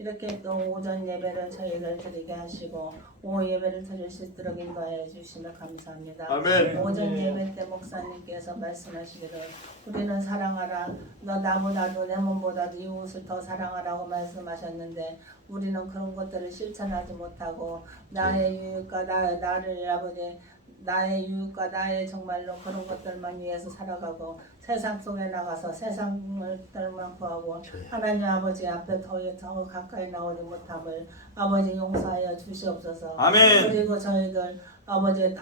이렇게 또 오전 예배를 저희들 드리게 하시고 오후 예배를 드릴 수 있도록 인도하여 주시면 감사합니다. 아멘. 오전 예배 때 목사님께서 말씀하시기를 우리는 사랑하라 너 나보다도 내 몸보다도 이웃을 더 사랑하라고 말씀하셨는데 우리는 그런 것들을 실천하지 못하고 나의 유익과 나를 아버지 나의 유익과 나의 정말로 그런 것들만 위해서 살아가고 세상 속에 나가서 세상을만 구하고 하나님 아버지 앞에 더 가까이 나오지 못함을 아버지 용서하여 주시옵소서. 아멘. 그리고 저희들 아버지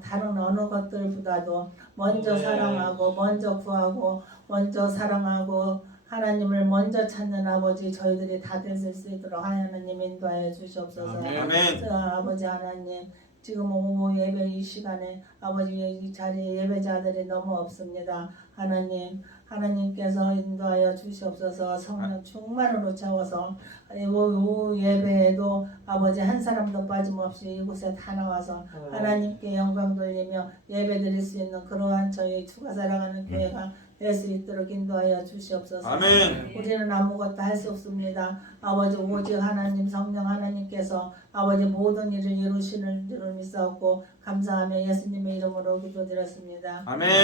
다른 어느 것들보다도 먼저 사랑하고 먼저 구하고 먼저 사랑하고 하나님을 먼저 찾는 아버지 저희들이 다 되실 수 있도록 하나님 인도하여 주시옵소서. 아멘. 아버지 하나님 지금 오후 예배 이 시간에 아버지 이 자리에 예배자들이 너무 없습니다. 하나님께서 인도하여 주시옵소서. 성령 충만으로 채워서 오후 예배에도 아버지 한 사람도 빠짐없이 이곳에 다 나와서 하나님께 영광 돌리며 예배 드릴 수 있는 그러한 저희 주가 살아가는 교회가 될 수 있도록 인도하여 주시옵소서. 아멘. 우리는 아무것도 할 수 없습니다. 아버지 오직 하나님 성령 하나님께서 아버지 모든 일을 이루시는 줄을 믿사옵고 감사하며 예수님의 이름으로 기도드렸습니다. 아멘.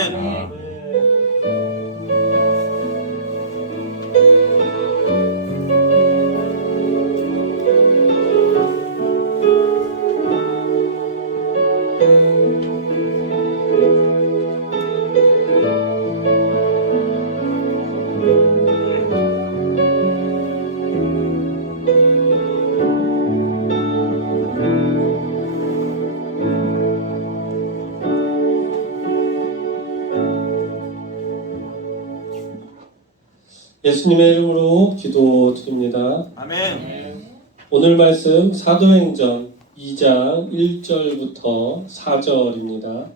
예수님의 이름으로 기도드립니다. 아멘. 오늘 말씀 사도행전 2장 1절부터 4절입니다.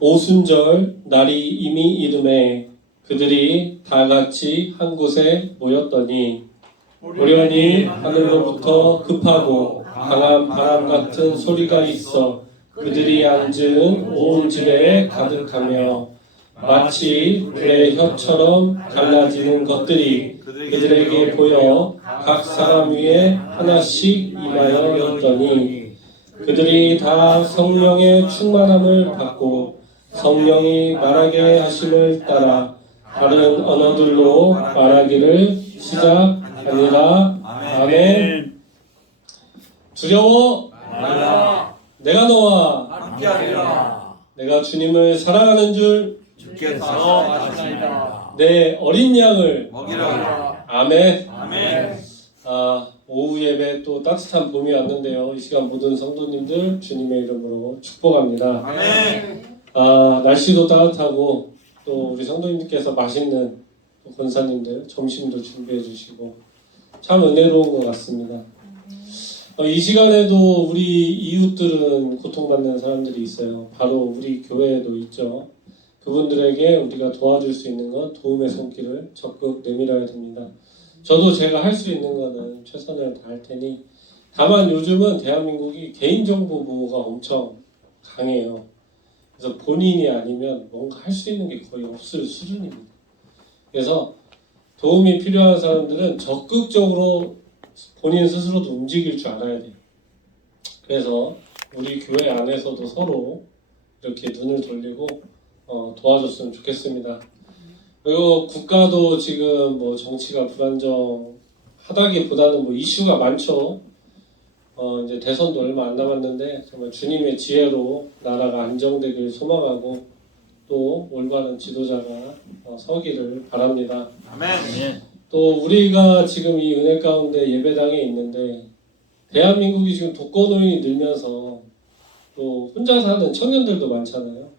오순절 날이 이미 이름에 그들이 다 같이 한 곳에 모였더니 우연히 하늘로부터 급하고 강한 바람 같은 소리가 있어 그들이 앉은 온 집에 가득하며 마치 불의 혀처럼 갈라지는 것들이 그들에게 보여 각 사람 위에 하나씩 임하여 있더니 그들이 다 성령의 충만함을 받고 성령이 말하게 하심을 따라 다른 언어들로 말하기를 시작하니라. 아멘. 두려워 내가 너와 함께하리라. 내가 주님을 사랑하는 줄 주께서 아시나이다. 내 어린 양을 먹이라. 아멘. 아멘. 오후 예배 또 따뜻한 봄이 왔는데요. 이 시간 모든 성도님들 주님의 이름으로 축복합니다. 아멘. 날씨도 따뜻하고 또 우리 성도님들께서 맛있는 권사님들 점심도 준비해 주시고 참 은혜로운 것 같습니다. 이 시간에도 우리 이웃들은 고통받는 사람들이 있어요. 바로 우리 교회에도 있죠. 그분들에게 우리가 도와줄 수 있는 건 도움의 손길을 적극 내밀어야 됩니다. 저도 제가 할 수 있는 거는 최선을 다할 테니 다만 요즘은 대한민국이 개인정보 보호가 엄청 강해요. 그래서 본인이 아니면 뭔가 할 수 있는 게 거의 없을 수준입니다. 그래서 도움이 필요한 사람들은 적극적으로 본인 스스로도 움직일 줄 알아야 돼요. 그래서 우리 교회 안에서도 서로 이렇게 눈을 돌리고 도와줬으면 좋겠습니다. 그리고 국가도 지금 뭐 정치가 불안정하다기보다는 뭐 이슈가 많죠. 이제 대선도 얼마 안 남았는데 정말 주님의 지혜로 나라가 안정되길 소망하고 또 올바른 지도자가 서기를 바랍니다. 아멘. 또 우리가 지금 이 은혜 가운데 예배당에 있는데 대한민국이 지금 독거노인이 늘면서 또 혼자 사는 청년들도 많잖아요.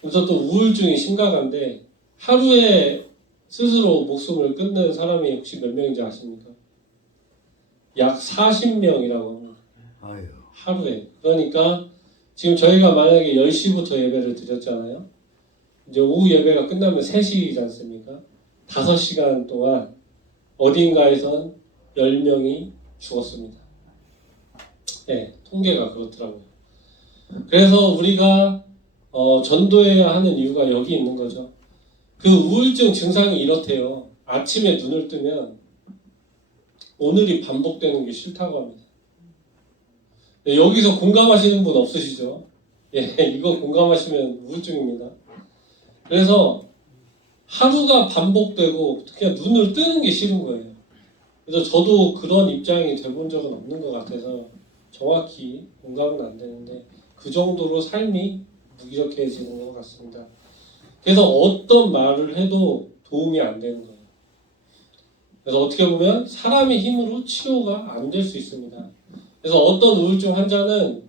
그래서 또 우울증이 심각한데 하루에 스스로 목숨을 끊는 사람이 혹시 몇 명인지 아십니까? 약 40명이라고 합니다. 하루에. 그러니까 지금 저희가 만약에 10시부터 예배를 드렸잖아요. 이제 오후 예배가 끝나면 3시이지 않습니까? 5시간 동안 어딘가에선 10명이 죽었습니다. 네, 통계가 그렇더라고요. 그래서 우리가 전도해야 하는 이유가 여기 있는 거죠. 그 우울증 증상이 이렇대요. 아침에 눈을 뜨면 오늘이 반복되는 게 싫다고 합니다. 네, 여기서 공감하시는 분 없으시죠? 예, 이거 공감하시면 우울증입니다. 그래서 하루가 반복되고 그냥 눈을 뜨는 게 싫은 거예요. 그래서 저도 그런 입장이 돼본 적은 없는 것 같아서 정확히 공감은 안 되는데 그 정도로 삶이 무기력해지는 것 같습니다. 그래서 어떤 말을 해도 도움이 안 되는 거예요. 그래서 어떻게 보면 사람의 힘으로 치료가 안 될 수 있습니다. 그래서 어떤 우울증 환자는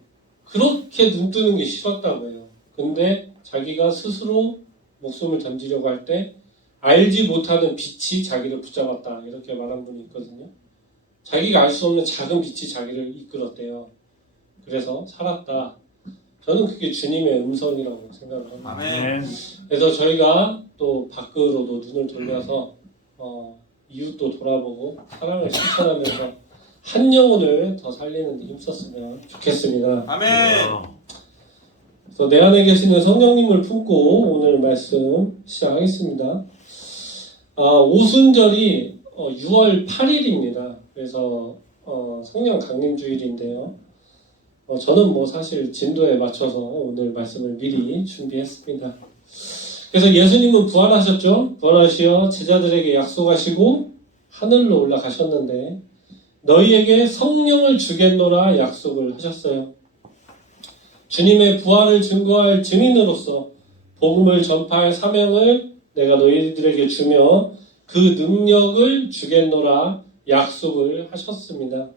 그렇게 눈 뜨는 게 싫었다고 해요. 근데 자기가 스스로 목숨을 던지려고 할 때 알지 못하는 빛이 자기를 붙잡았다 이렇게 말한 분이 있거든요. 자기가 알 수 없는 작은 빛이 자기를 이끌었대요. 그래서 살았다. 저는 그게 주님의 음성이라고 생각을 합니다. 아멘. 그래서 저희가 또 밖으로도 눈을 돌려서 이웃도 돌아보고 사랑을 실천하면서 한 영혼을 더 살리는 데 힘썼으면 좋겠습니다. 아멘. 그래서 내 안에 계시는 성령님을 품고 오늘 말씀 시작하겠습니다. 오순절이 6월 8일입니다. 그래서 성령 강림주일인데요. 저는 뭐 사실 진도에 맞춰서 오늘 말씀을 미리 준비했습니다. 그래서 예수님은 부활하셨죠. 부활하시어 제자들에게 약속하시고 하늘로 올라가셨는데 너희에게 성령을 주겠노라 약속을 하셨어요. 주님의 부활을 증거할 증인으로서 복음을 전파할 사명을 내가 너희들에게 주며 그 능력을 주겠노라 약속을 하셨습니다.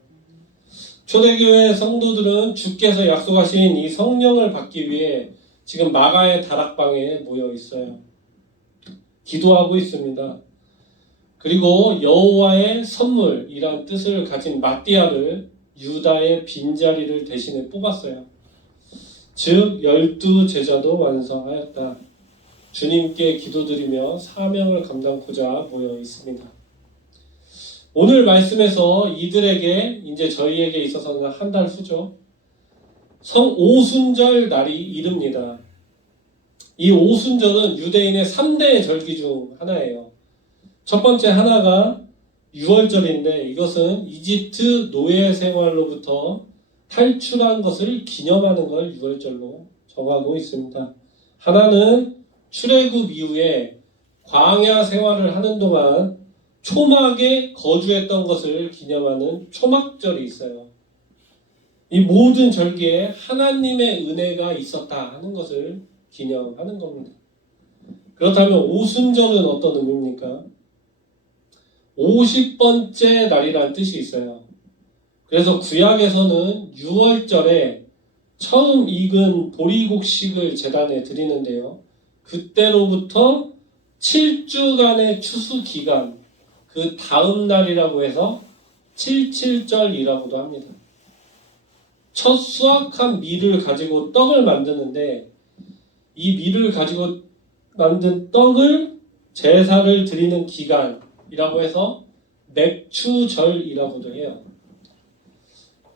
초대교회 성도들은 주께서 약속하신 이 성령을 받기 위해 지금 마가의 다락방에 모여 있어요. 기도하고 있습니다. 그리고 여호와의 선물이란 뜻을 가진 마띠아를 유다의 빈자리를 대신에 뽑았어요. 즉 12제자도 완성하였다. 주님께 기도드리며 사명을 감당코자 모여 있습니다. 오늘 말씀에서 이들에게 이제 저희에게 있어서는 한 달 후죠. 오순절 날이 이릅니다. 이 오순절은 유대인의 3대 절기 중 하나예요. 첫 번째 하나가 6월절인데 이것은 이집트 노예 생활로부터 탈출한 것을 기념하는 걸 6월절로 정하고 있습니다. 하나는 출애굽 이후에 광야 생활을 하는 동안 초막에 거주했던 것을 기념하는 초막절이 있어요. 이 모든 절기에 하나님의 은혜가 있었다 하는 것을 기념하는 겁니다. 그렇다면 오순절은 어떤 의미입니까? 50번째 날이라는 뜻이 있어요. 그래서 구약에서는 6월절에 처음 익은 보리곡식을 제단에 드리는데요. 그때로부터 7주간의 추수 기간, 그 다음 날이라고 해서 77절이라고도 합니다. 첫 수확한 밀을 가지고 떡을 만드는데 이 밀을 가지고 만든 떡을 제사를 드리는 기간이라고 해서 맥추절이라고도 해요.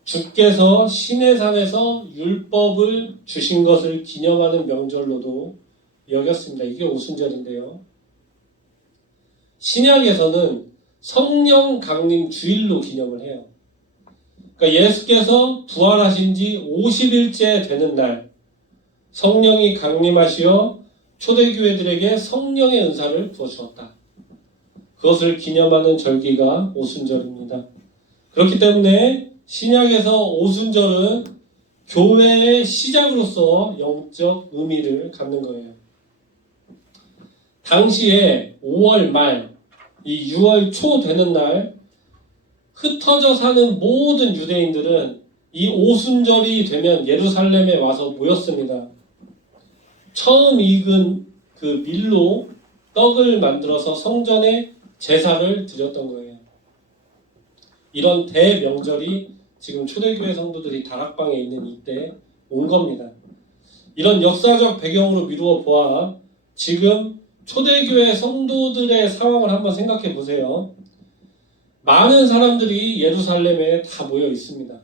주께서 시내산에서 율법을 주신 것을 기념하는 명절로도 여겼습니다. 이게 오순절인데요. 신약에서는 성령 강림 주일로 기념을 해요. 그러니까 예수께서 부활하신 지 50일째 되는 날 성령이 강림하시어 초대교회들에게 성령의 은사를 부어주었다. 그것을 기념하는 절기가 오순절입니다. 그렇기 때문에 신약에서 오순절은 교회의 시작으로서 영적 의미를 갖는 거예요. 당시에 5월 말, 이 6월 초 되는 날 흩어져 사는 모든 유대인들은 이 오순절이 되면 예루살렘에 와서 모였습니다. 처음 익은 그 밀로 떡을 만들어서 성전에 제사를 드렸던 거예요. 이런 대명절이 지금 초대교회 성도들이 다락방에 있는 이때 온 겁니다. 이런 역사적 배경으로 미루어 보아 지금 초대교회 성도들의 상황을 한번 생각해 보세요. 많은 사람들이 예루살렘에 다 모여 있습니다.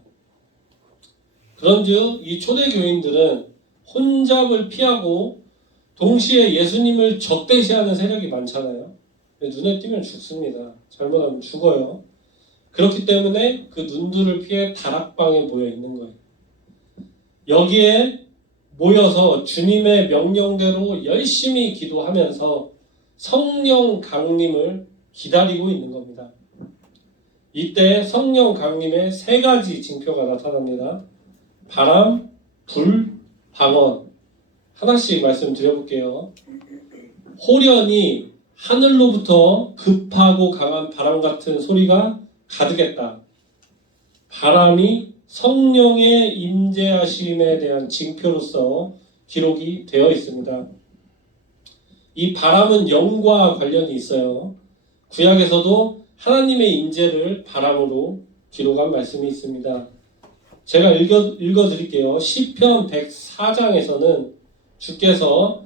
그런즉 이 초대교인들은 혼잡을 피하고 동시에 예수님을 적대시하는 세력이 많잖아요. 눈에 띄면 죽습니다. 잘못하면 죽어요. 그렇기 때문에 그 눈들을 피해 다락방에 모여 있는 거예요. 여기에 모여서 주님의 명령대로 열심히 기도하면서 성령 강림을 기다리고 있는 겁니다. 이때 성령 강림의 세 가지 징표가 나타납니다. 바람, 불, 방언. 하나씩 말씀드려볼게요. 호련히 하늘로부터 급하고 강한 바람 같은 소리가 가득했다. 바람이 성령의 임재하심에 대한 징표로서 기록이 되어 있습니다. 이 바람은 영과 관련이 있어요. 구약에서도 하나님의 임재를 바람으로 기록한 말씀이 있습니다. 제가 읽어드릴게요. 시편 104장에서는 주께서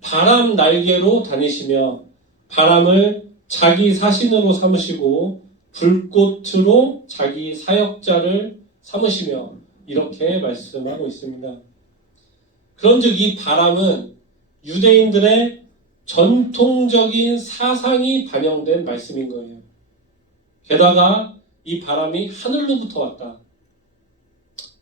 바람 날개로 다니시며 바람을 자기 사신으로 삼으시고 불꽃으로 자기 사역자를 삼으시며 이렇게 말씀하고 있습니다. 그런즉 이 바람은 유대인들의 전통적인 사상이 반영된 말씀인 거예요. 게다가 이 바람이 하늘로부터 왔다.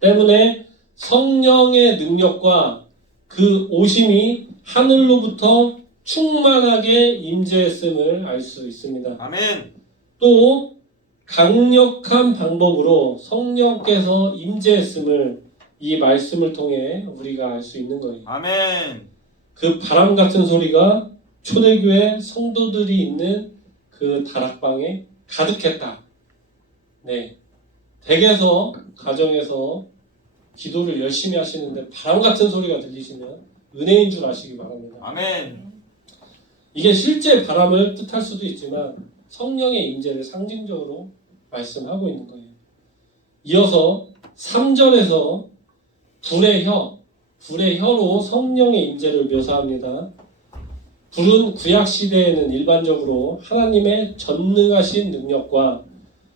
때문에 성령의 능력과 그 오심이 하늘로부터 충만하게 임재했음을 알 수 있습니다. 아멘. 또 강력한 방법으로 성령께서 임재했음을 이 말씀을 통해 우리가 알 수 있는 거예요. 아멘. 그 바람 같은 소리가 초대교회 성도들이 있는 그 다락방에 가득했다. 네, 댁에서 가정에서 기도를 열심히 하시는데 바람 같은 소리가 들리시면 은혜인 줄 아시기 바랍니다. 아멘. 이게 실제 바람을 뜻할 수도 있지만 성령의 임재를 상징적으로 말씀하고 있는 거예요. 이어서 3절에서 불의 혀로 성령의 임재를 묘사합니다. 불은 구약 시대에는 일반적으로 하나님의 전능하신 능력과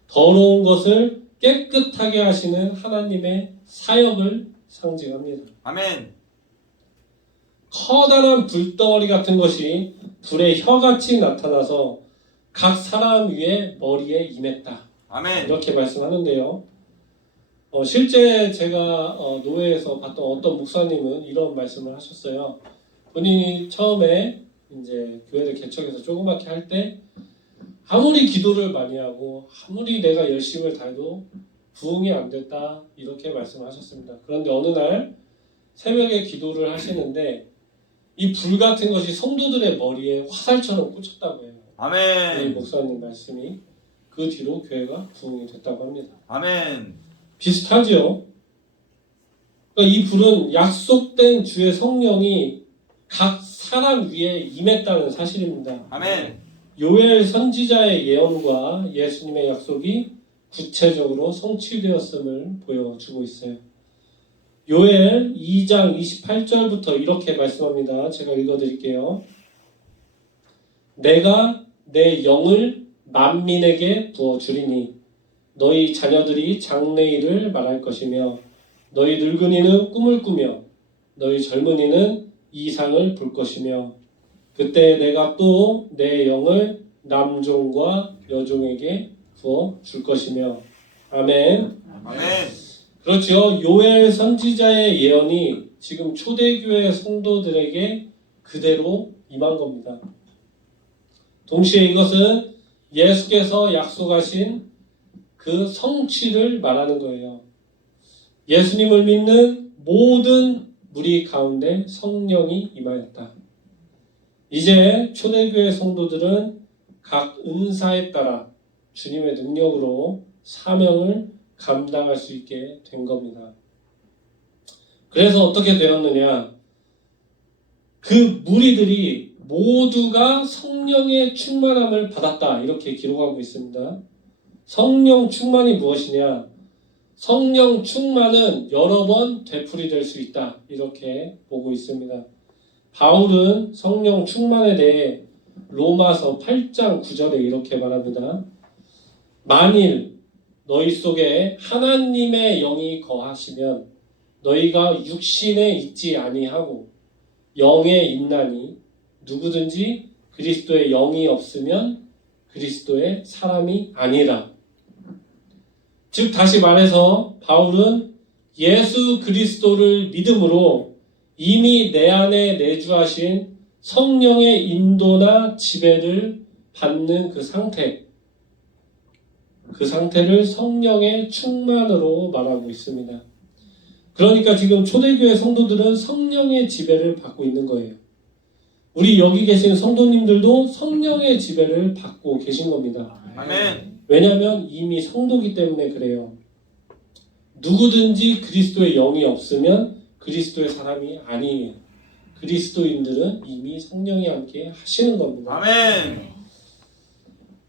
더러운 것을 깨끗하게 하시는 하나님의 사역을 상징합니다. 아멘. 커다란 불덩어리 같은 것이 불의 혀같이 나타나서 각 사람 위에 머리에 임했다. 아멘. 이렇게 말씀하는데요. 실제 제가 노회에서 봤던 어떤 목사님은 이런 말씀을 하셨어요. 본인이 처음에 이제 교회를 개척해서 조그맣게 할 때 아무리 기도를 많이 하고 아무리 내가 열심을 다해도 부흥이 안 됐다 이렇게 말씀하셨습니다. 그런데 어느 날 새벽에 기도를 하시는데 이 불 같은 것이 성도들의 머리에 화살처럼 꽂혔다고 해요. 이 아멘. 목사님 말씀이 그 뒤로 교회가 부흥이 됐다고 합니다. 아멘. 비슷하죠. 그러니까 이 불은 약속된 주의 성령이 각 사람 위에 임했다는 사실입니다. 아멘. 요엘 선지자의 예언과 예수님의 약속이 구체적으로 성취되었음을 보여주고 있어요. 요엘 2장 28절부터 이렇게 말씀합니다. 제가 읽어드릴게요. 내가 내 영을 만민에게 부어주리니 너희 자녀들이 장래일을 말할 것이며 너희 늙은이는 꿈을 꾸며 너희 젊은이는 이상을 볼 것이며 그때 내가 또 내 영을 남종과 여종에게 부어 줄 것이며 아멘. 아멘. 그렇죠. 요엘 선지자의 예언이 지금 초대교회 성도들에게 그대로 임한 겁니다. 동시에 이것은 예수께서 약속하신 그 성취를 말하는 거예요. 예수님을 믿는 모든 무리 가운데 성령이 임하였다. 이제 초대교회 성도들은 각 은사에 따라 주님의 능력으로 사명을 감당할 수 있게 된 겁니다. 그래서 어떻게 되었느냐? 그 무리들이 모두가 성령의 충만함을 받았다. 이렇게 기록하고 있습니다. 성령 충만이 무엇이냐? 성령 충만은 여러 번 되풀이될 수 있다. 이렇게 보고 있습니다. 바울은 성령 충만에 대해 로마서 8장 9절에 이렇게 말합니다. 만일 너희 속에 하나님의 영이 거하시면 너희가 육신에 있지 아니하고 영에 있나니 누구든지 그리스도의 영이 없으면 그리스도의 사람이 아니라. 즉 다시 말해서 바울은 예수 그리스도를 믿음으로 이미 내 안에 내주하신 성령의 인도나 지배를 받는 그 상태를 성령의 충만으로 말하고 있습니다. 그러니까 지금 초대교회 성도들은 성령의 지배를 받고 있는 거예요. 우리 여기 계신 성도님들도 성령의 지배를 받고 계신 겁니다. 아멘. 왜냐하면 이미 성도기 때문에 그래요. 누구든지 그리스도의 영이 없으면 그리스도의 사람이 아니에요. 그리스도인들은 이미 성령이 함께 하시는 겁니다. 아멘.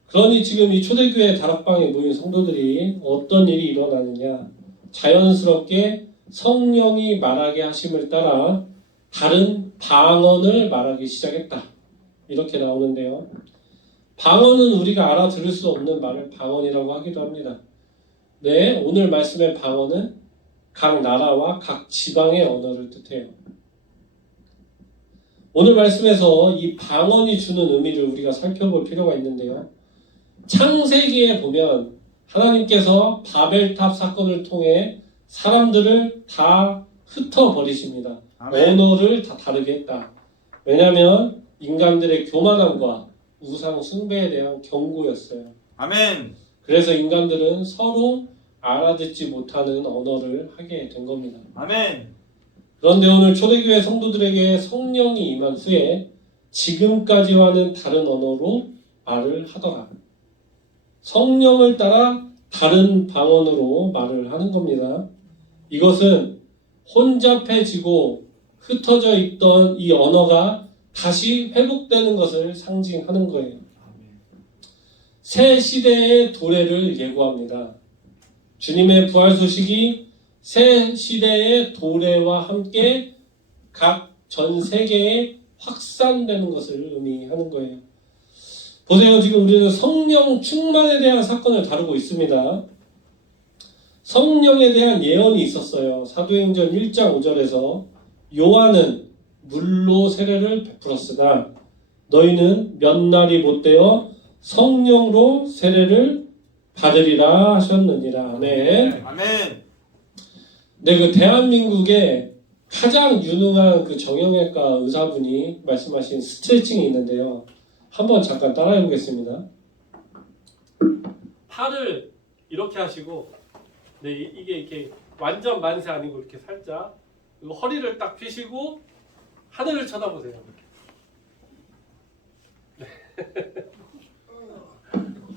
그러니 지금 이 초대교회 다락방에 모인 성도들이 어떤 일이 일어나느냐, 자연스럽게 성령이 말하게 하심을 따라 다른 방언을 말하기 시작했다. 이렇게 나오는데요. 방언은 우리가 알아들을 수 없는 말을 방언이라고 하기도 합니다. 네, 오늘 말씀의 방언은 각 나라와 각 지방의 언어를 뜻해요. 오늘 말씀에서 이 방언이 주는 의미를 우리가 살펴볼 필요가 있는데요. 창세기에 보면 하나님께서 바벨탑 사건을 통해 사람들을 다 흩어버리십니다. 아멘. 언어를 다 다르게 했다. 왜냐하면 인간들의 교만함과 우상 숭배에 대한 경고였어요. 아멘. 그래서 인간들은 서로 알아듣지 못하는 언어를 하게 된 겁니다. 아멘. 그런데 오늘 초대교회 성도들에게 성령이 임한 후에 지금까지와는 다른 언어로 말을 하더라. 성령을 따라 다른 방언으로 말을 하는 겁니다. 이것은 혼잡해지고 흩어져 있던 이 언어가 다시 회복되는 것을 상징하는 거예요. 새 시대의 도래를 예고합니다. 주님의 부활 소식이 새 시대의 도래와 함께 각 전 세계에 확산되는 것을 의미하는 거예요. 보세요. 지금 우리는 성령 충만에 대한 사건을 다루고 있습니다. 성령에 대한 예언이 있었어요. 사도행전 1장 5절에서 요한은 물로 세례를 베풀었으나 너희는 몇 날이 못되어 성령으로 세례를 받으리라 하셨느니라. 아멘. 아멘. 네, 그 대한민국에 가장 유능한 그 정형외과 의사분이 말씀하신 스트레칭이 있는데요. 한번 잠깐 따라해 보겠습니다. 팔을 이렇게 하시고, 네, 이게 이렇게 완전 만세 아니고 이렇게 살짝 그리고 허리를 딱 펴시고 하늘을 쳐다보세요.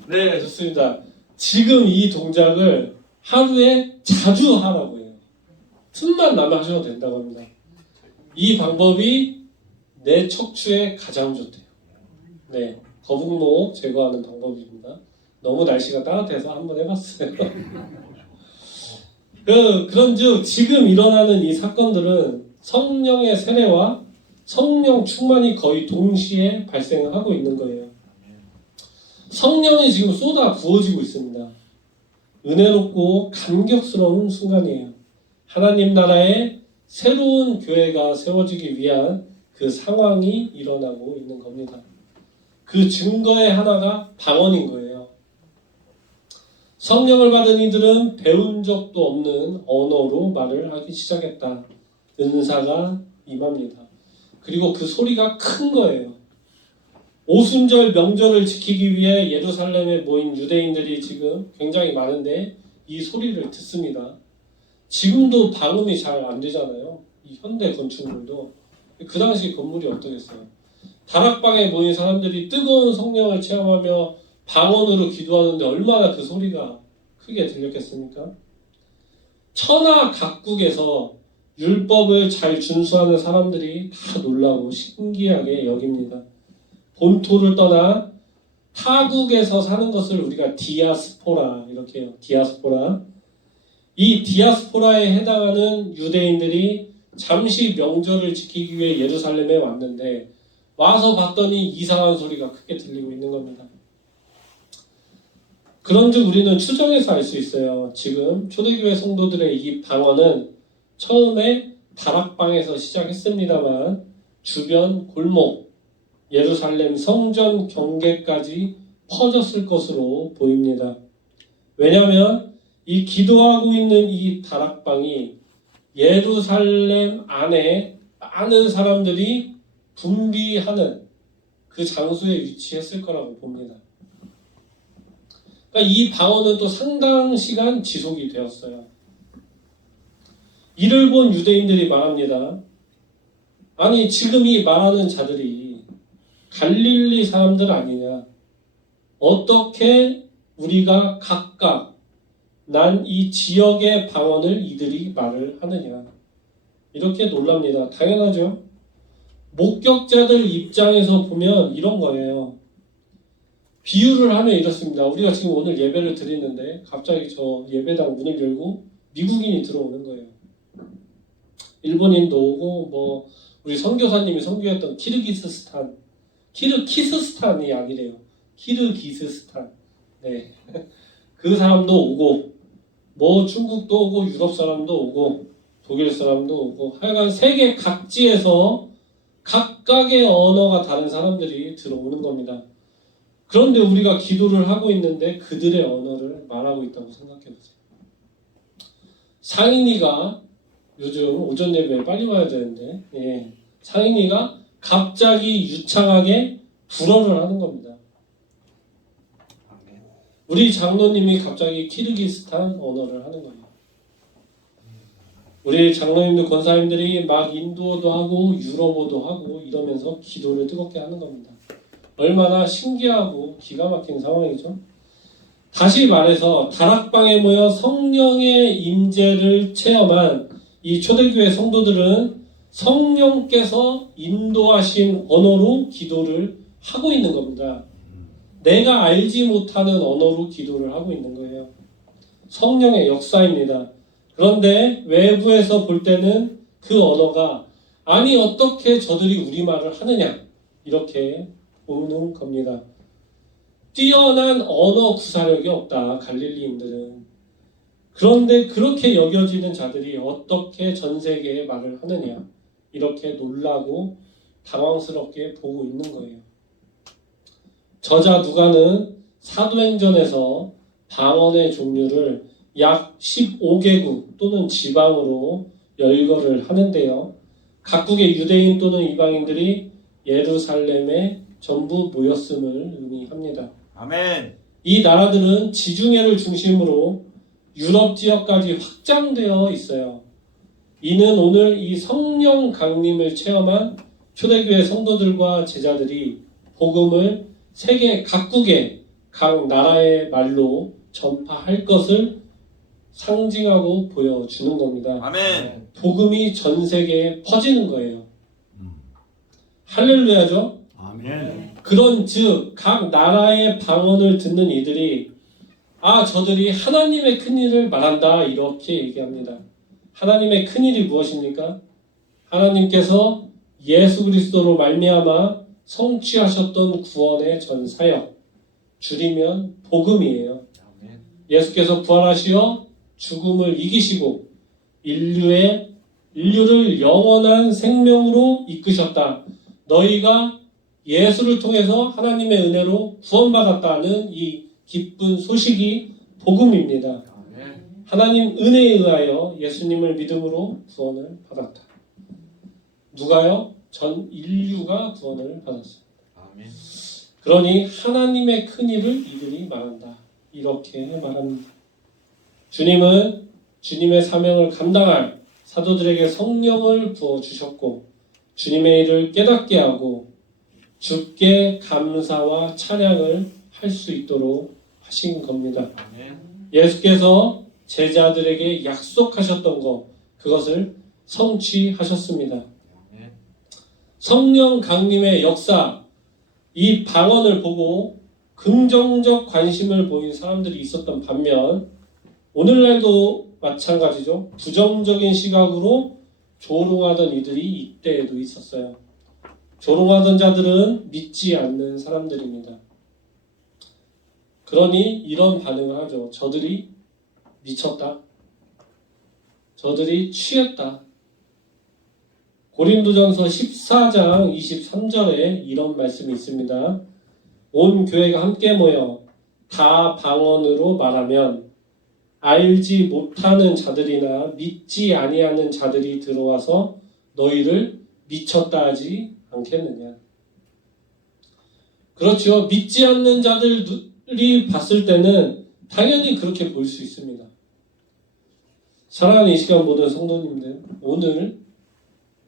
네, 좋습니다. 지금 이 동작을 하루에 자주 하라고 해요. 틈만 나면 하셔도 된다고 합니다. 이 방법이 내 척추에 가장 좋대요. 네, 거북목 제거하는 방법입니다. 너무 날씨가 따뜻해서 한번 해봤어요. 그런즉 지금 일어나는 이 사건들은 성령의 세례와 성령 충만이 거의 동시에 발생하고 있는 거예요. 성령이 지금 쏟아 부어지고 있습니다. 은혜롭고 감격스러운 순간이에요. 하나님 나라에 새로운 교회가 세워지기 위한 그 상황이 일어나고 있는 겁니다. 그 증거의 하나가 방언인 거예요. 성령을 받은 이들은 배운 적도 없는 언어로 말을 하기 시작했다. 은사가 임합니다. 그리고 그 소리가 큰 거예요. 오순절 명절을 지키기 위해 예루살렘에 모인 유대인들이 지금 굉장히 많은데 이 소리를 듣습니다. 지금도 방음이 잘 안 되잖아요. 이 현대 건축물도. 그 당시 건물이 어떠겠어요? 다락방에 모인 사람들이 뜨거운 성령을 체험하며 방언으로 기도하는데 얼마나 그 소리가 크게 들렸겠습니까? 천하 각국에서 율법을 잘 준수하는 사람들이 다 놀라고 신기하게 여깁니다. 본토를 떠나 타국에서 사는 것을 우리가 디아스포라 이렇게 해요. 디아스포라. 이 디아스포라에 해당하는 유대인들이 잠시 명절을 지키기 위해 예루살렘에 왔는데 와서 봤더니 이상한 소리가 크게 들리고 있는 겁니다. 그런즉 우리는 추정해서 알 수 있어요. 지금 초대교회 성도들의 이 방언은 처음에 다락방에서 시작했습니다만 주변 골목, 예루살렘 성전 경계까지 퍼졌을 것으로 보입니다. 왜냐하면 이 기도하고 있는 이 다락방이 예루살렘 안에 많은 사람들이 분비하는 그 장소에 위치했을 거라고 봅니다. 그러니까 이 방언은 또 상당 시간 지속이 되었어요. 이를 본 유대인들이 말합니다. 아니 지금 이 말하는 자들이 갈릴리 사람들 아니냐? 어떻게 우리가 각각 난 이 지역의 방언을 이들이 말을 하느냐? 이렇게 놀랍니다. 당연하죠. 목격자들 입장에서 보면 이런 거예요. 비유를 하면 이렇습니다. 우리가 지금 오늘 예배를 드리는데 갑자기 저 예배당 문을 열고 미국인이 들어오는 거예요. 일본인도 오고 뭐 우리 선교사님이 선교했던 키르기스스탄이 아니래요. 키르기스스탄. 네. 그 사람도 오고 뭐 중국도 오고 유럽 사람도 오고 독일 사람도 오고 하여간 세계 각지에서 각각의 언어가 다른 사람들이 들어오는 겁니다. 그런데 우리가 기도를 하고 있는데 그들의 언어를 말하고 있다고 생각해 보세요. 상인이가 요즘 오전 예배에 빨리 와야 되는데 상인이가 갑자기 유창하게 불어를 하는 겁니다. 우리 장로님이 갑자기 키르기스탄 언어를 하는 거예요. 우리 장로님들 권사님들이 막 인도어도 하고 유럽어도 하고 이러면서 기도를 뜨겁게 하는 겁니다. 얼마나 신기하고 기가 막힌 상황이죠. 다시 말해서 다락방에 모여 성령의 임재를 체험한 이 초대교회 성도들은 성령께서 인도하신 언어로 기도를 하고 있는 겁니다. 내가 알지 못하는 언어로 기도를 하고 있는 거예요. 성령의 역사입니다. 그런데 외부에서 볼 때는 그 언어가 아니 어떻게 저들이 우리말을 하느냐 이렇게 보는 겁니다. 뛰어난 언어 구사력이 없다 갈릴리인들은. 그런데 그렇게 여겨지는 자들이 어떻게 전 세계에 말을 하느냐 이렇게 놀라고 당황스럽게 보고 있는 거예요. 저자 누가는 사도행전에서 방언의 종류를 약 15개국 또는 지방으로 열거를 하는데요. 각국의 유대인 또는 이방인들이 예루살렘에 전부 모였음을 의미합니다. 아멘. 이 나라들은 지중해를 중심으로 유럽 지역까지 확장되어 있어요. 이는 오늘 이 성령 강림을 체험한 초대교회 성도들과 제자들이 복음을 세계 각국의 각 나라의 말로 전파할 것을 상징하고 보여주는 겁니다. 아멘. 복음이 전 세계에 퍼지는 거예요. 할렐루야죠. 아멘. 그런즉 각 나라의 방언을 듣는 이들이 저들이 하나님의 큰일을 말한다 이렇게 얘기합니다. 하나님의 큰일이 무엇입니까? 하나님께서 예수 그리스도로 말미암아 성취하셨던 구원의 전 사역, 줄이면 복음이에요. 예수께서 부활하시어 죽음을 이기시고 인류를 영원한 생명으로 이끄셨다. 너희가 예수를 통해서 하나님의 은혜로 구원받았다는 이 기쁜 소식이 복음입니다. 하나님 은혜에 의하여 예수님을 믿음으로 구원을 받았다. 누가요? 전 인류가 구원을 받았어요. 아멘. 그러니 하나님의 큰일을 이들이 말한다. 이렇게 말합니다. 주님은 주님의 사명을 감당할 사도들에게 성령을 부어주셨고 주님의 일을 깨닫게 하고 주께 감사와 찬양을 할 수 있도록 하신 겁니다. 아멘. 예수께서 제자들에게 약속하셨던 것 그것을 성취하셨습니다. 아멘. 성령 강림의 역사 이 방언을 보고 긍정적 관심을 보인 사람들이 있었던 반면 오늘날도 마찬가지죠. 부정적인 시각으로 조롱하던 이들이 이때에도 있었어요. 조롱하던 자들은 믿지 않는 사람들입니다. 그러니 이런 반응을 하죠. 저들이 미쳤다. 저들이 취했다. 고린도전서 14장 23절에 이런 말씀이 있습니다. 온 교회가 함께 모여 다 방언으로 말하면 알지 못하는 자들이나 믿지 아니하는 자들이 들어와서 너희를 미쳤다 하지 않겠느냐. 그렇죠. 믿지 않는 자들이 봤을 때는 당연히 그렇게 보일 수 있습니다. 사랑하는 이 시간 모든 성도님들, 오늘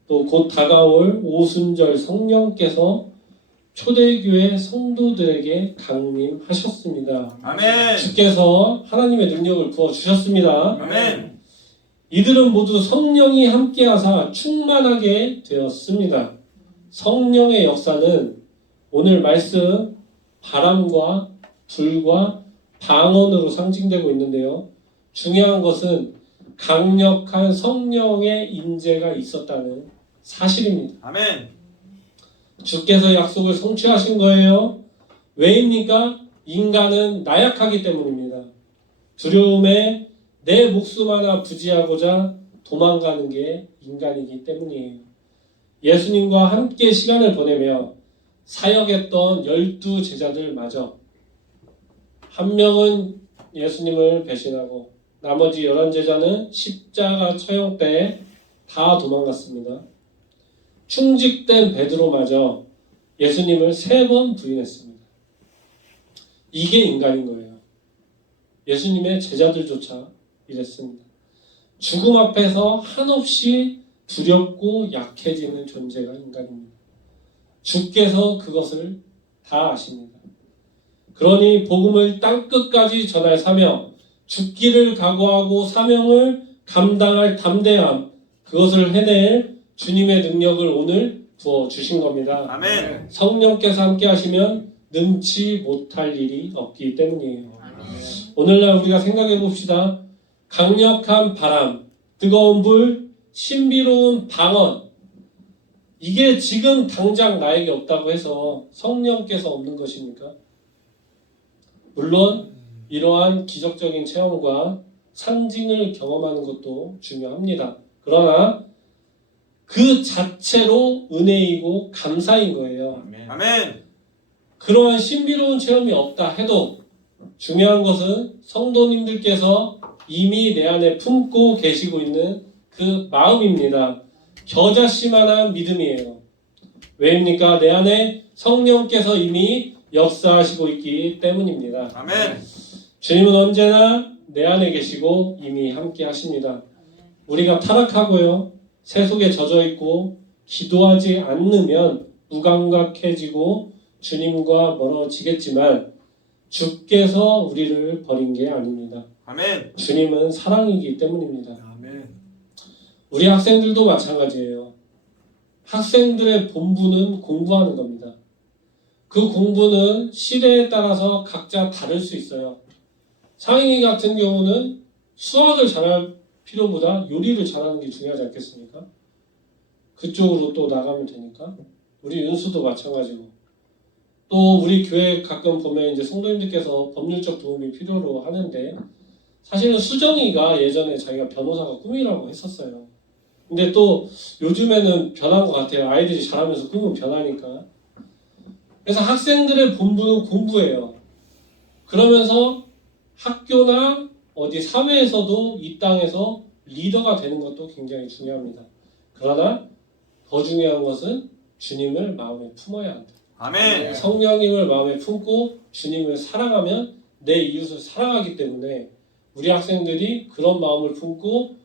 또 곧 다가올 오순절 성령께서 초대교회 성도들에게 강림하셨습니다. 아멘. 주께서 하나님의 능력을 부어주셨습니다. 아멘. 이들은 모두 성령이 함께하사 충만하게 되었습니다. 성령의 역사는 오늘 말씀 바람과 불과 방언으로 상징되고 있는데요. 중요한 것은 강력한 성령의 임재가 있었다는 사실입니다. 아멘. 주께서 약속을 성취하신 거예요. 왜입니까? 인간은 나약하기 때문입니다. 두려움에 내 목숨 하나 부지하고자 도망가는 게 인간이기 때문이에요. 예수님과 함께 시간을 보내며 사역했던 12제자들마저 한 명은 예수님을 배신하고 나머지 11제자는 십자가 처형 때 다 도망갔습니다. 충직된 베드로마저 예수님을 3번 부인했습니다. 이게 인간인 거예요. 예수님의 제자들조차 이랬습니다. 죽음 앞에서 한없이 두렵고 약해지는 존재가 인간입니다. 주께서 그것을 다 아십니다. 그러니 복음을 땅끝까지 전할 사명, 죽기를 각오하고 사명을 감당할 담대함, 그것을 해낼 주님의 능력을 오늘 부어주신 겁니다. 아멘. 성령께서 함께 하시면 능치 못할 일이 없기 때문이에요. 아멘. 오늘날 우리가 생각해 봅시다. 강력한 바람, 뜨거운 불, 신비로운 방언, 이게 지금 당장 나에게 없다고 해서 성령께서 없는 것입니까? 물론 이러한 기적적인 체험과 상징을 경험하는 것도 중요합니다. 그러나 그 자체로 은혜이고 감사인 거예요. 아멘. 그러한 신비로운 체험이 없다 해도 중요한 것은 성도님들께서 이미 내 안에 품고 계시고 있는 그 마음입니다. 겨자씨만한 믿음이에요. 왜입니까? 내 안에 성령께서 이미 역사하시고 있기 때문입니다. 아멘. 주님은 언제나 내 안에 계시고 이미 함께 하십니다. 우리가 타락하고요, 세속에 젖어 있고 기도하지 않으면 무감각해지고 주님과 멀어지겠지만 주께서 우리를 버린 게 아닙니다. 아멘. 주님은 사랑이기 때문입니다. 아멘. 우리 학생들도 마찬가지예요. 학생들의 본분은 공부하는 겁니다. 그 공부는 시대에 따라서 각자 다를 수 있어요. 상인이 같은 경우는 수학을 잘할 필요보다 요리를 잘하는 게 중요하지 않겠습니까? 그쪽으로 또 나가면 되니까. 우리 윤수도 마찬가지고. 또 우리 교회 가끔 보면 이제 성도님들께서 법률적 도움이 필요로 하는데 사실은 수정이가 예전에 자기가 변호사가 꿈이라고 했었어요. 근데 또 요즘에는 변한 것 같아요. 아이들이 자라면서 꿈은 변하니까. 그래서 학생들의 본분은 공부예요. 그러면서 학교나 어디 사회에서도 이 땅에서 리더가 되는 것도 굉장히 중요합니다. 그러나 더 중요한 것은 주님을 마음에 품어야 한다. 아멘. 성령님을 마음에 품고 주님을 사랑하면 내 이웃을 사랑하기 때문에 우리 학생들이 그런 마음을 품고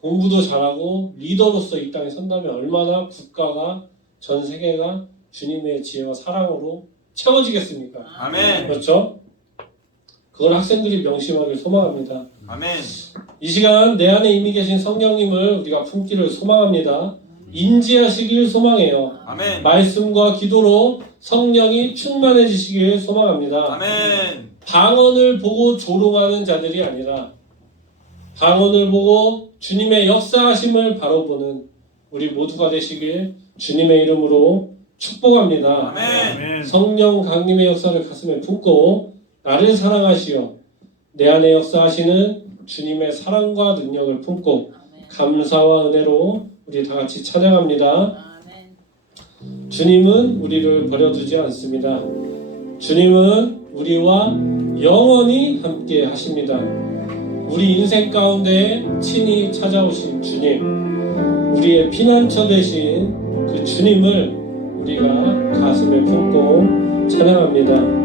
공부도 잘하고 리더로서 이 땅에 선다면 얼마나 국가가, 전 세계가 주님의 지혜와 사랑으로 채워지겠습니까? 아멘. 그렇죠? 그걸 학생들이 명심하길 소망합니다. 아멘. 이 시간 내 안에 이미 계신 성령님을 우리가 품기를 소망합니다. 인지하시길 소망해요. 아멘. 말씀과 기도로 성령이 충만해지시길 소망합니다. 아멘. 방언을 보고 조롱하는 자들이 아니라 방언을 보고 주님의 역사하심을 바로 보는 우리 모두가 되시길 주님의 이름으로 축복합니다. 아멘. 성령 강림의 역사를 가슴에 품고 나를 사랑하시어 내 안에 역사하시는 주님의 사랑과 능력을 품고 감사와 은혜로 우리 다 같이 찬양합니다. 아멘. 주님은 우리를 버려두지 않습니다. 주님은 우리와 영원히 함께 하십니다. 우리 인생 가운데 친히 찾아오신 주님, 우리의 피난처 되신 그 주님을 우리가 가슴에 품고 찬양합니다.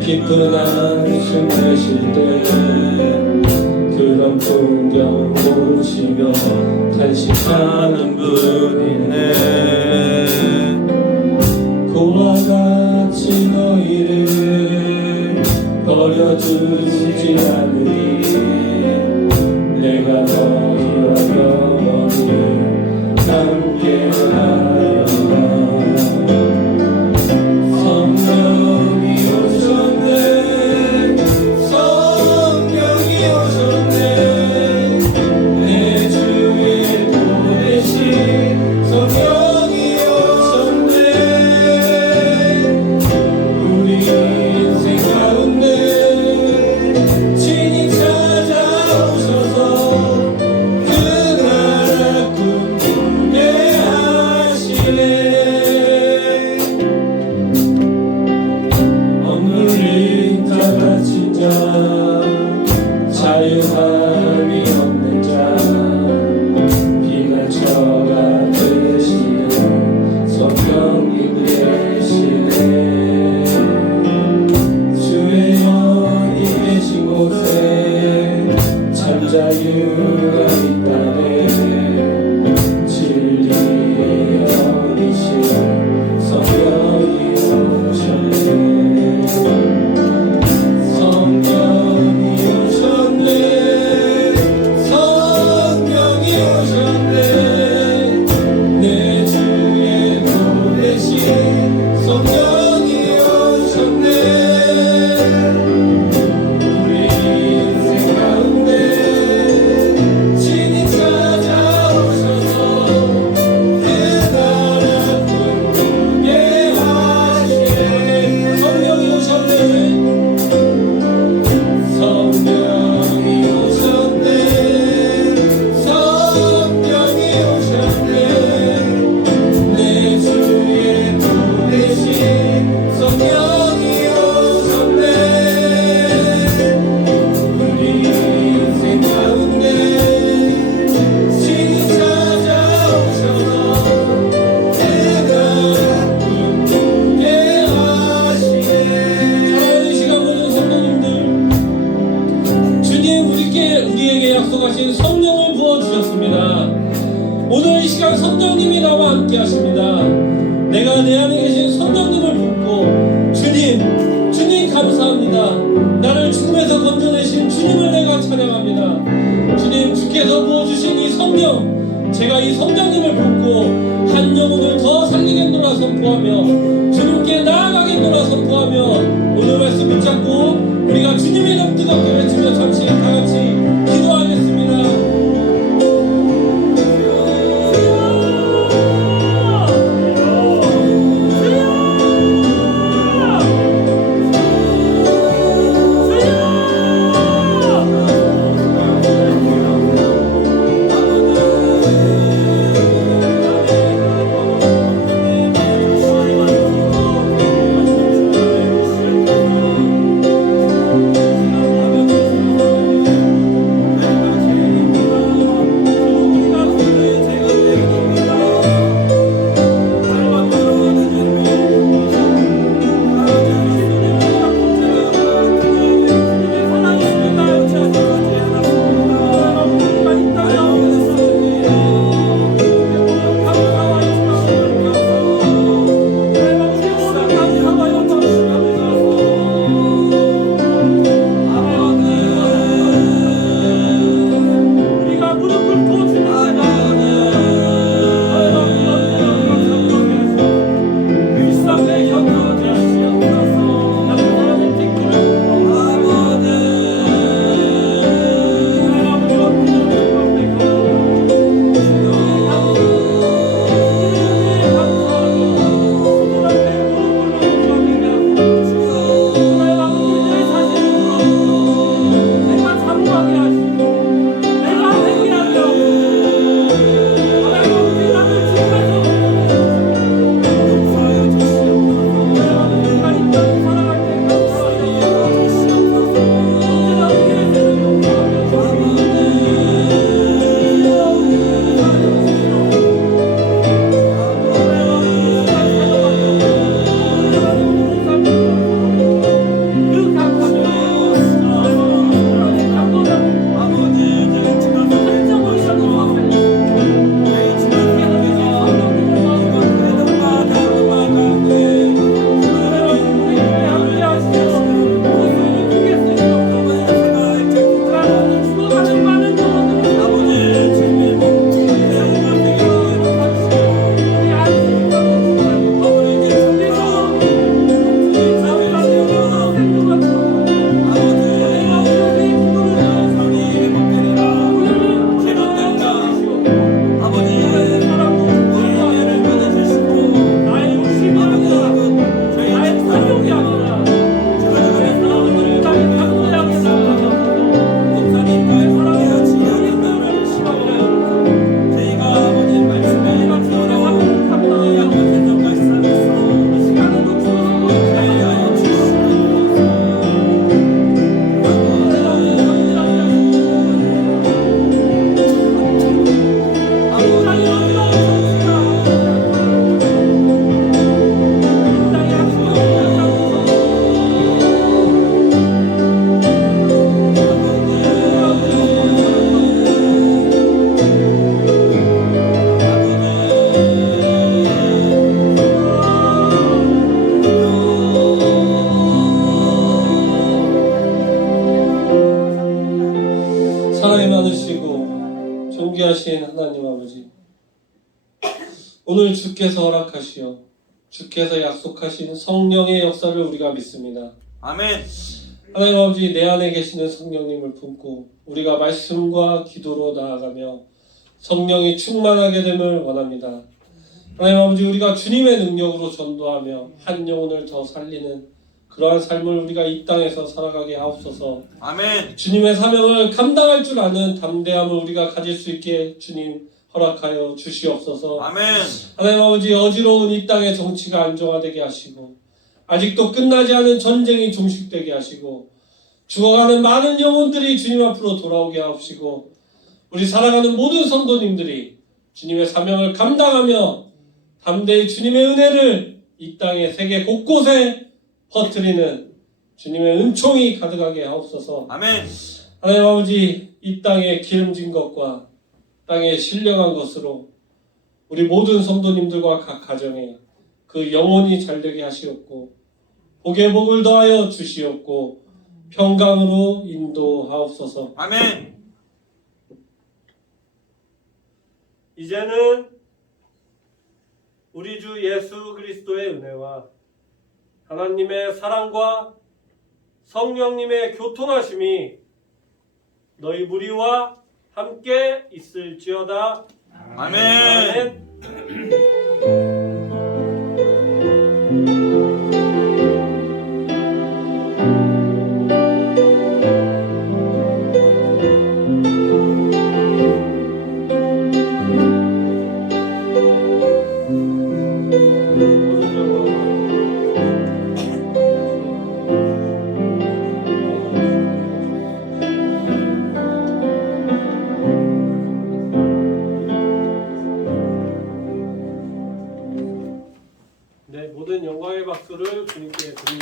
깊은 한숨 내쉴 때 그런 풍경 보시며 탄식하는 분이네. 고와 같이 너희를 버려두지 않으리. 내가 너희와 영원히 함께하여라. 자유함이 없는 자 피난처가 되시는 성령님 되시네. 주의 영이 계신 곳에 참 자유가 있다네. 진리의 영이신 성령이 오셨네. 성령이 오셨네. 내 주의 보내신 성령이 오셨네. 우리 인생 가운데 친히 찾아오셔서 그 나라 꿈꾸게 하시네. 성령이 오셨네. 성령이 오셨네. 성령이 오셨네. 내 주의 보내신 성령이 오셨네. 우리 인생 가운데 친히 찾아오셔서 그 나라 꿈꾸게 하시네. 사랑하는 시간 모든 성도님들, 주님 우리에게 약속하신 성령을 부어주셨습니다. 오늘 이 시간 성령님이 나와 함께 하십니다. 내가 내 안에 계신 성령님을 붙고 주님 감사합니다. 나를 죽음에서 건져내신 주님을 내가 찬양합니다. 주님, 주께서 부어주신 이 성령, 제가 이 성령님을 붙고 한 영혼을 더 살리겠노라 선포하며 주님께 나아가겠노라 선포하며 오늘 말씀 붙잡고 우리가 주님의 이름 뜨겁게 외치며 잠시 다같이 기도하겠습니다. 존귀하신 하나님 아버지, 오늘 주께서 허락하시어 주께서 약속하신 성령의 역사를 우리가 믿습니다. 아멘. 하나님 아버지, 내 안에 계시는 성령님을 품고 우리가 말씀과 기도로 나아가며 성령이 충만하게 됨을 원합니다. 하나님 아버지, 우리가 주님의 능력으로 전도하며 한 영혼을 더 살리는 그러한 삶을 우리가 이 땅에서 살아가게 하옵소서. 아멘. 주님의 사명을 감당할 줄 아는 담대함을 우리가 가질 수 있게 주님 허락하여 주시옵소서. 아멘. 하나님 아버지, 어지러운 이 땅의 정치가 안정화되게 하시고 아직도 끝나지 않은 전쟁이 종식되게 하시고 죽어가는 많은 영혼들이 주님 앞으로 돌아오게 하옵시고 우리 살아가는 모든 성도님들이 주님의 사명을 감당하며 담대히 주님의 은혜를 이 땅의 세계 곳곳에 퍼뜨리는 주님의 은총이 가득하게 하옵소서. 아멘. 하나님 아버지, 이 땅에 기름진 것과 땅에 신령한 것으로 우리 모든 성도님들과 각 가정에 그 영혼이 잘되게 하시옵고 복의 복을 더하여 주시옵고 평강으로 인도하옵소서. 아멘. 이제는 우리 주 예수 그리스도의 은혜와 하나님의 사랑과 성령님의 교통하심이 너희 무리와 함께 있을지어다. 아멘. 네, 모든 영광의 박수를 주님께 드립니다.